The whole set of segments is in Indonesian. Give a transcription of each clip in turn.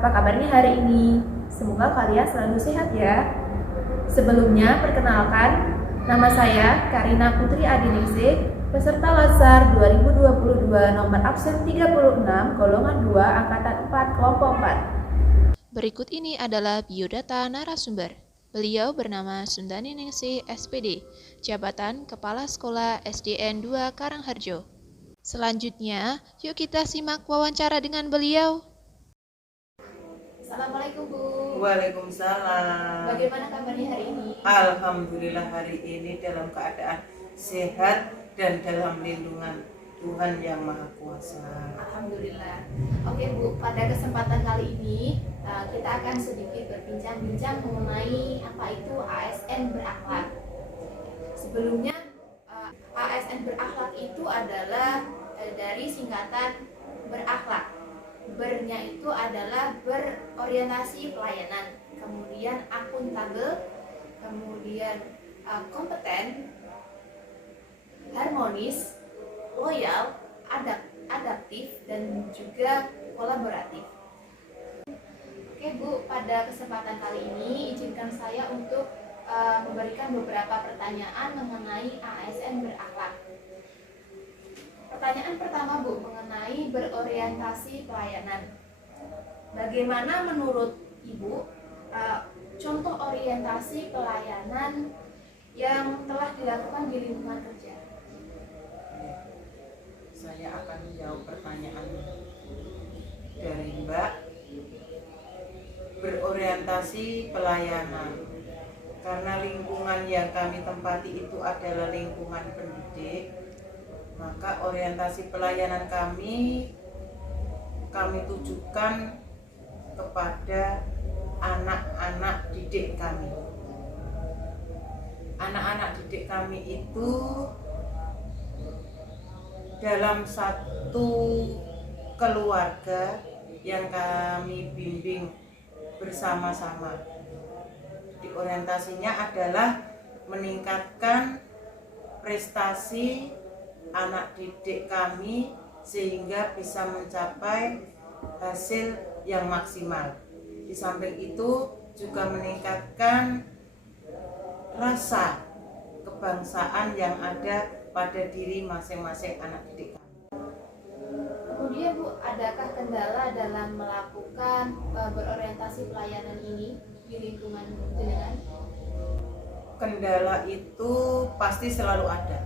Apa kabarnya hari ini? Semoga kalian selalu sehat ya. Sebelumnya, perkenalkan, nama saya Karina Putri Adiningsih, peserta Latsar 2022 nomor absen 36, golongan 2, angkatan 4, kelompok 4. Berikut ini adalah biodata narasumber. Beliau bernama Sundani Ningsih SPD, jabatan Kepala Sekolah SDN 2 Karangharjo. Selanjutnya, yuk kita simak wawancara dengan beliau. Assalamualaikum Bu. Waalaikumsalam. Bagaimana kabarnya hari ini? Alhamdulillah hari ini dalam keadaan sehat dan dalam lindungan Tuhan Yang Maha Kuasa. Alhamdulillah. Oke Bu, pada kesempatan kali ini kita akan sedikit berbincang-bincang mengenai apa itu ASN berakhlak. Sebelumnya ASN berakhlak itu adalah dari singkatan berakhlak. Bernya itu adalah berorientasi pelayanan, kemudian akuntabel, kemudian kompeten, harmonis, loyal, adaptif, dan juga kolaboratif. Oke Bu, pada kesempatan kali ini izinkan saya untuk memberikan beberapa pertanyaan mengenai ASN berakhlak. Pertanyaan pertama Bu, mengenai berorientasi pelayanan. Bagaimana menurut Ibu contoh orientasi pelayanan yang telah dilakukan di lingkungan kerja? Saya akan menjawab pertanyaan dari Mbak. Berorientasi pelayanan. Karena lingkungan yang kami tempati itu adalah lingkungan pendidik, maka orientasi pelayanan kami tujukan kepada anak-anak didik kami. Anak-anak didik kami itu dalam satu keluarga yang kami bimbing bersama-sama. Orientasinya adalah meningkatkan prestasi anak didik kami sehingga bisa mencapai hasil yang maksimal. Di samping itu juga meningkatkan rasa kebangsaan yang ada pada diri masing-masing anak didik kami. Kemudian Bu, adakah kendala dalam melakukan berorientasi pelayanan ini di lingkungan jenengan? Kendala itu pasti selalu ada.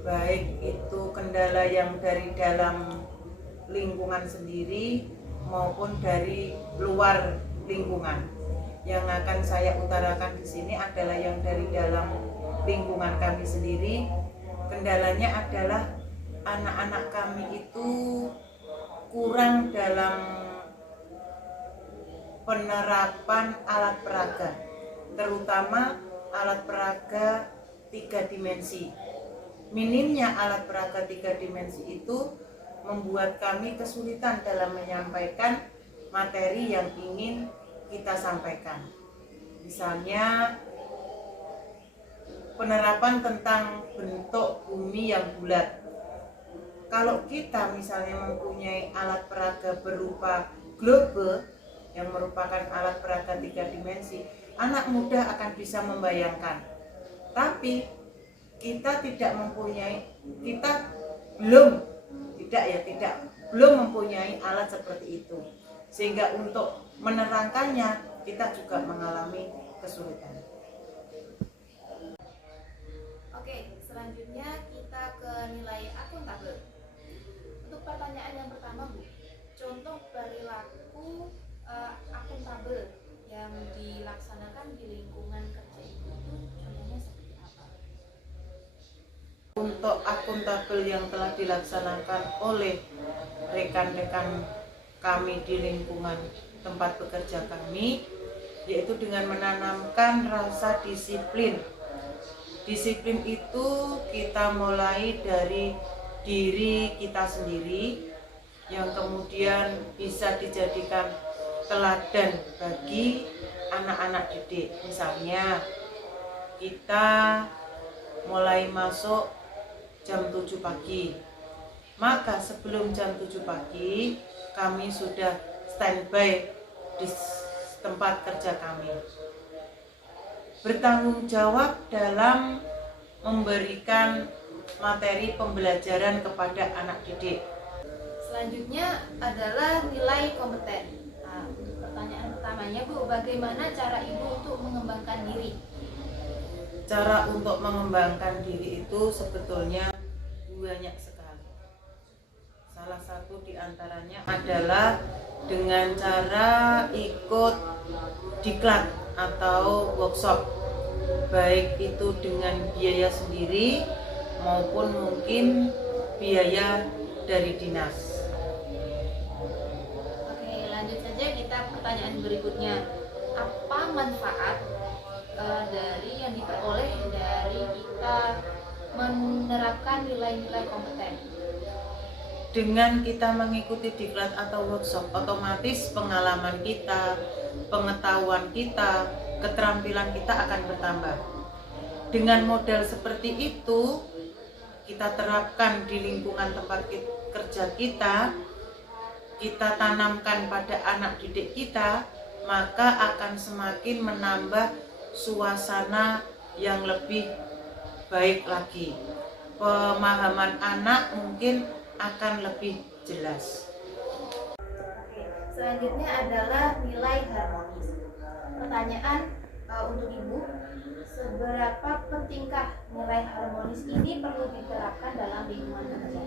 Baik itu kendala yang dari dalam lingkungan sendiri maupun dari luar lingkungan. Yang akan saya utarakan di sini adalah yang dari dalam lingkungan kami sendiri. Kendalanya adalah anak-anak kami itu kurang dalam penerapan alat peraga, terutama alat peraga 3 dimensi. Minimnya alat peraga 3 dimensi itu membuat kami kesulitan dalam menyampaikan materi yang ingin kita sampaikan. Misalnya penerapan tentang bentuk bumi yang bulat. Kalau kita misalnya mempunyai alat peraga berupa globe yang merupakan alat peraga 3 dimensi, anak muda akan bisa membayangkan. Tapi kita belum mempunyai alat seperti itu. Sehingga untuk menerangkannya kita juga mengalami kesulitan. Oke, selanjutnya kita ke nilai akuntabel. Untuk pertanyaan yang pertama Bu, contoh perilaku akuntabel yang dilaksanakan di lingkungan kerja itu contohnya seperti apa? Untuk akuntabel yang telah dilaksanakan oleh rekan-rekan kami di lingkungan tempat bekerja kami, yaitu dengan menanamkan rasa disiplin. Disiplin itu kita mulai dari diri kita sendiri yang kemudian bisa dijadikan teladan bagi anak-anak didik. Misalnya kita mulai masuk jam 7 pagi, maka sebelum jam 7 pagi kami sudah standby di tempat kerja kami. Bertanggung jawab dalam memberikan materi pembelajaran kepada anak didik. Selanjutnya adalah nilai kompeten. Nah, untuk pertanyaan pertamanya Bu, bagaimana cara Ibu untuk mengembangkan diri? Cara untuk mengembangkan diri itu sebetulnya banyak sekali. Salah satu di antaranya adalah dengan cara ikut diklat atau workshop, baik itu dengan biaya sendiri maupun mungkin biaya dari dinas. Oke, lanjut saja kita pertanyaan berikutnya. Apa manfaat dari yang diperoleh dari kita menerapkan nilai-nilai kompeten? Dengan kita mengikuti diklat atau workshop, otomatis pengalaman kita, pengetahuan kita, keterampilan kita akan bertambah. Dengan model seperti itu, kita terapkan di lingkungan tempat kerja kita tanamkan pada anak didik kita, maka akan semakin menambah suasana yang lebih baik lagi. Pemahaman anak mungkin akan lebih jelas. Oke, selanjutnya adalah nilai harmonis. Pertanyaan untuk Ibu, seberapa pentingkah nilai harmonis ini perlu diterapkan dalam lingkungan kerja?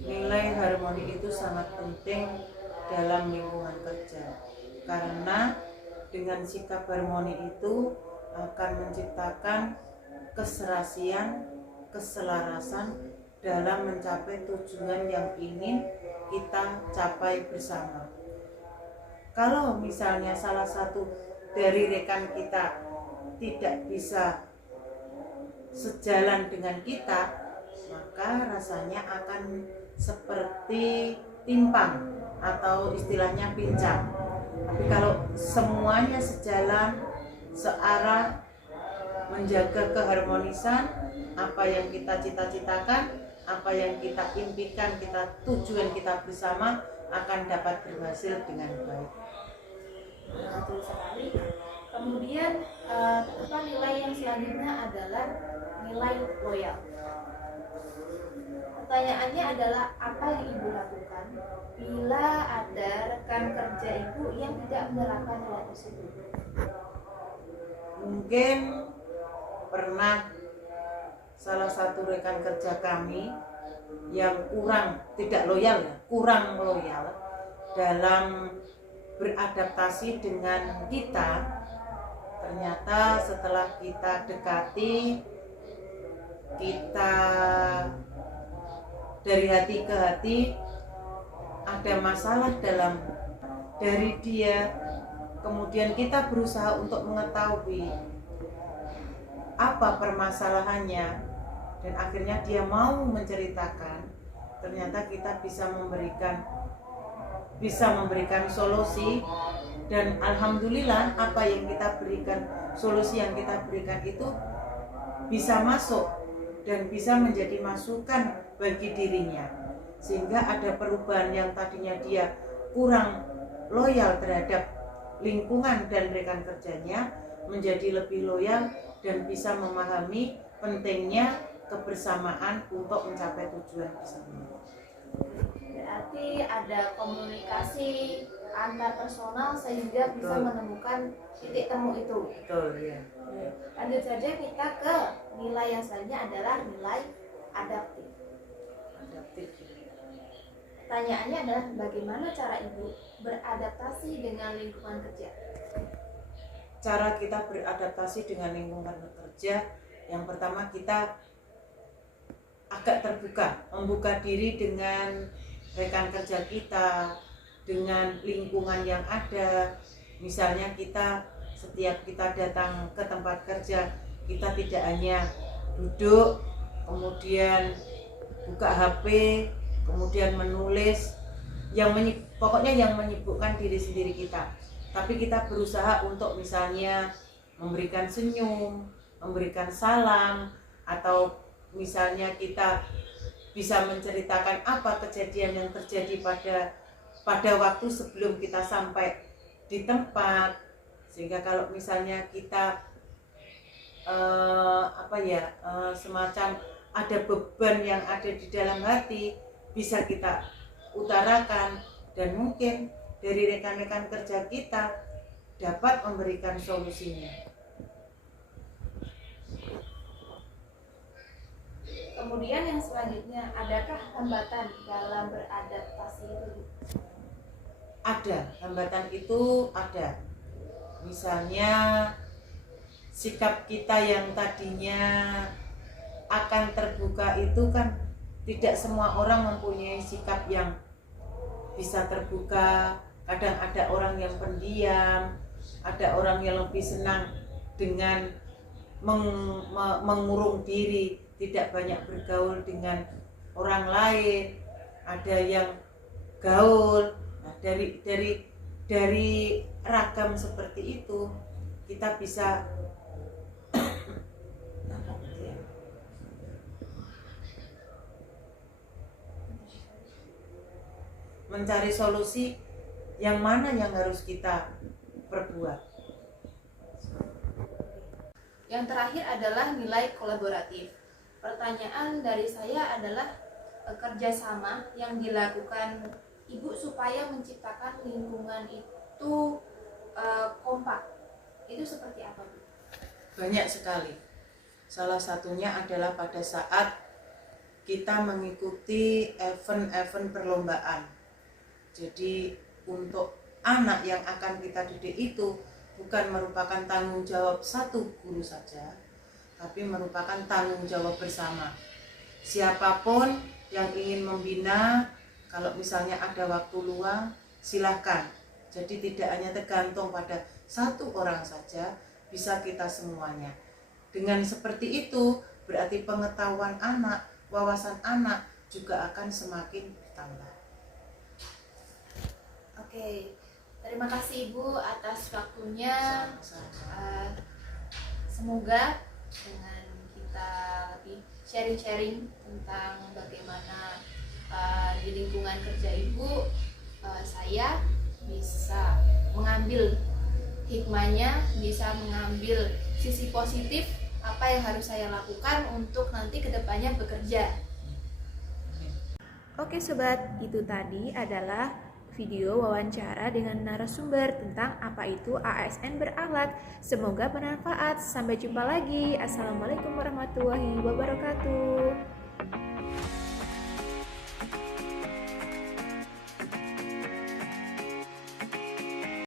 Nilai harmoni itu sangat penting dalam lingkungan kerja, karena dengan sikap harmoni itu akan menciptakan keserasian, keselarasan dalam mencapai tujuan yang ingin kita capai bersama. Kalau misalnya salah satu dari rekan kita tidak bisa sejalan dengan kita, maka rasanya akan seperti timpang atau istilahnya pincang. Tapi kalau semuanya sejalan, searah, menjaga keharmonisan, apa yang kita cita-citakan, apa yang kita impikan, tujuan kita bersama akan dapat berhasil dengan baik. Betul sekali. Kemudian nilai yang selanjutnya adalah nilai loyal. Pertanyaannya adalah apa yang Ibu lakukan bila ada rekan kerja Ibu yang tidak menerapkan nilai tersebut? Mungkin pernah salah satu rekan kerja kami yang kurang loyal dalam beradaptasi dengan kita. Ternyata setelah kita dekati, kita dari hati ke hati, ada masalah dari dia. Kemudian kita berusaha untuk mengetahui apa permasalahannya, dan akhirnya dia mau menceritakan. Ternyata kita bisa memberikan solusi, dan alhamdulillah apa yang kita berikan, solusi yang kita berikan itu bisa masuk dan bisa menjadi masukan bagi dirinya, sehingga ada perubahan yang tadinya dia kurang loyal terhadap lingkungan dan rekan kerjanya menjadi lebih loyal dan bisa memahami pentingnya kebersamaan untuk mencapai tujuan bersama. Berarti ada komunikasi antar personal sehingga bisa menemukan titik temu itu. Betul, ya. Lanjut saja kita ke nilai yang selanjutnya adalah nilai adaptif. Pertanyaannya adalah bagaimana cara Ibu beradaptasi dengan lingkungan kerja? Cara kita beradaptasi dengan lingkungan kerja, yang pertama kita agak terbuka, membuka diri dengan rekan kerja kita, dengan lingkungan yang ada. Misalnya setiap kita datang ke tempat kerja, kita tidak hanya duduk, kemudian buka HP, kemudian menulis, pokoknya yang menyibukkan diri sendiri kita. Tapi kita berusaha untuk misalnya memberikan senyum, memberikan salam, atau misalnya kita bisa menceritakan apa kejadian yang terjadi pada pada waktu sebelum kita sampai di tempat, sehingga kalau misalnya kita semacam ada beban yang ada di dalam hati, bisa kita utarakan, dan mungkin dari rekan-rekan kerja kita dapat memberikan solusinya. Kemudian yang selanjutnya, adakah hambatan dalam beradaptasi itu? Ada, hambatan itu ada. Misalnya sikap kita yang tadinya akan terbuka itu kan tidak semua orang mempunyai sikap yang bisa terbuka. Kadang ada orang yang pendiam, ada orang yang lebih senang dengan mengurung diri, tidak banyak bergaul dengan orang lain. Ada yang gaul. Nah, dari ragam seperti itu kita bisa mencari solusi yang mana yang harus kita perbuat. Yang terakhir adalah nilai kolaboratif. Pertanyaan dari saya adalah kerjasama yang dilakukan Ibu supaya menciptakan lingkungan itu kompak, itu seperti apa, Bu? Banyak sekali. Salah satunya adalah pada saat kita mengikuti event-event perlombaan. Jadi untuk anak yang akan kita didik itu bukan merupakan tanggung jawab satu guru saja, tapi merupakan tanggung jawab bersama. Siapapun yang ingin membina, kalau misalnya ada waktu luang, silahkan. Jadi tidak hanya tergantung pada satu orang saja, bisa kita semuanya. Dengan seperti itu, berarti pengetahuan anak, wawasan anak juga akan semakin bertambah. Oke, terima kasih Ibu atas waktunya. Semoga dengan kita lebih sharing-sharing tentang bagaimana di lingkungan kerja Ibu, saya bisa mengambil hikmahnya, bisa mengambil sisi positif apa yang harus saya lakukan untuk nanti kedepannya bekerja. Oke sobat, itu tadi adalah video wawancara dengan narasumber tentang apa itu ASN beralat. Semoga bermanfaat. Sampai jumpa lagi. Assalamualaikum warahmatullahi wabarakatuh.